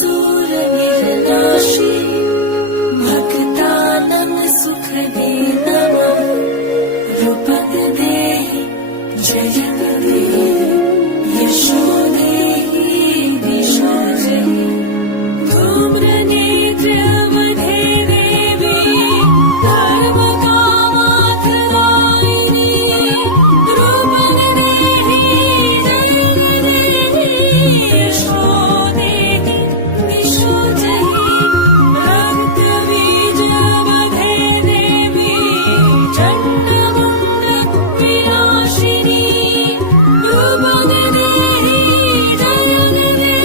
सूरनिर्नाशी भक्तानं सुखदे नमः रूपं देहि जयं देहि यशो देहि दिशो जहि धूम्रनेत्रवधे देवी धर्मकामार्थदायिनी रूपं देहि जयं देहि यशो देहि दिशो जहि रक्तबीजवधे देवी चण्डमुण्डविनाशिनी रूपं देहि जयं देहि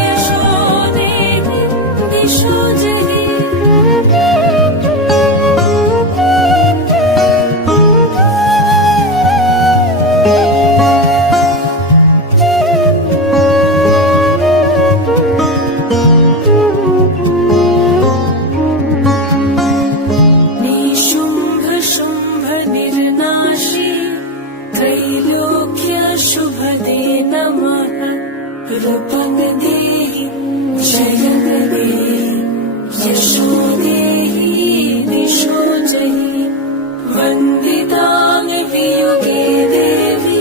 यशो देहि दिशो जहि निशुम्भ शुम्भ निर्नाशी त्रैलोक्य शुभदे नमः रूपं देहि जयं देहि यशो देहि दिशो जहि वन्दितां वियुगे देवी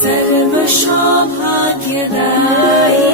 सर्वसौभाग्यदायिनी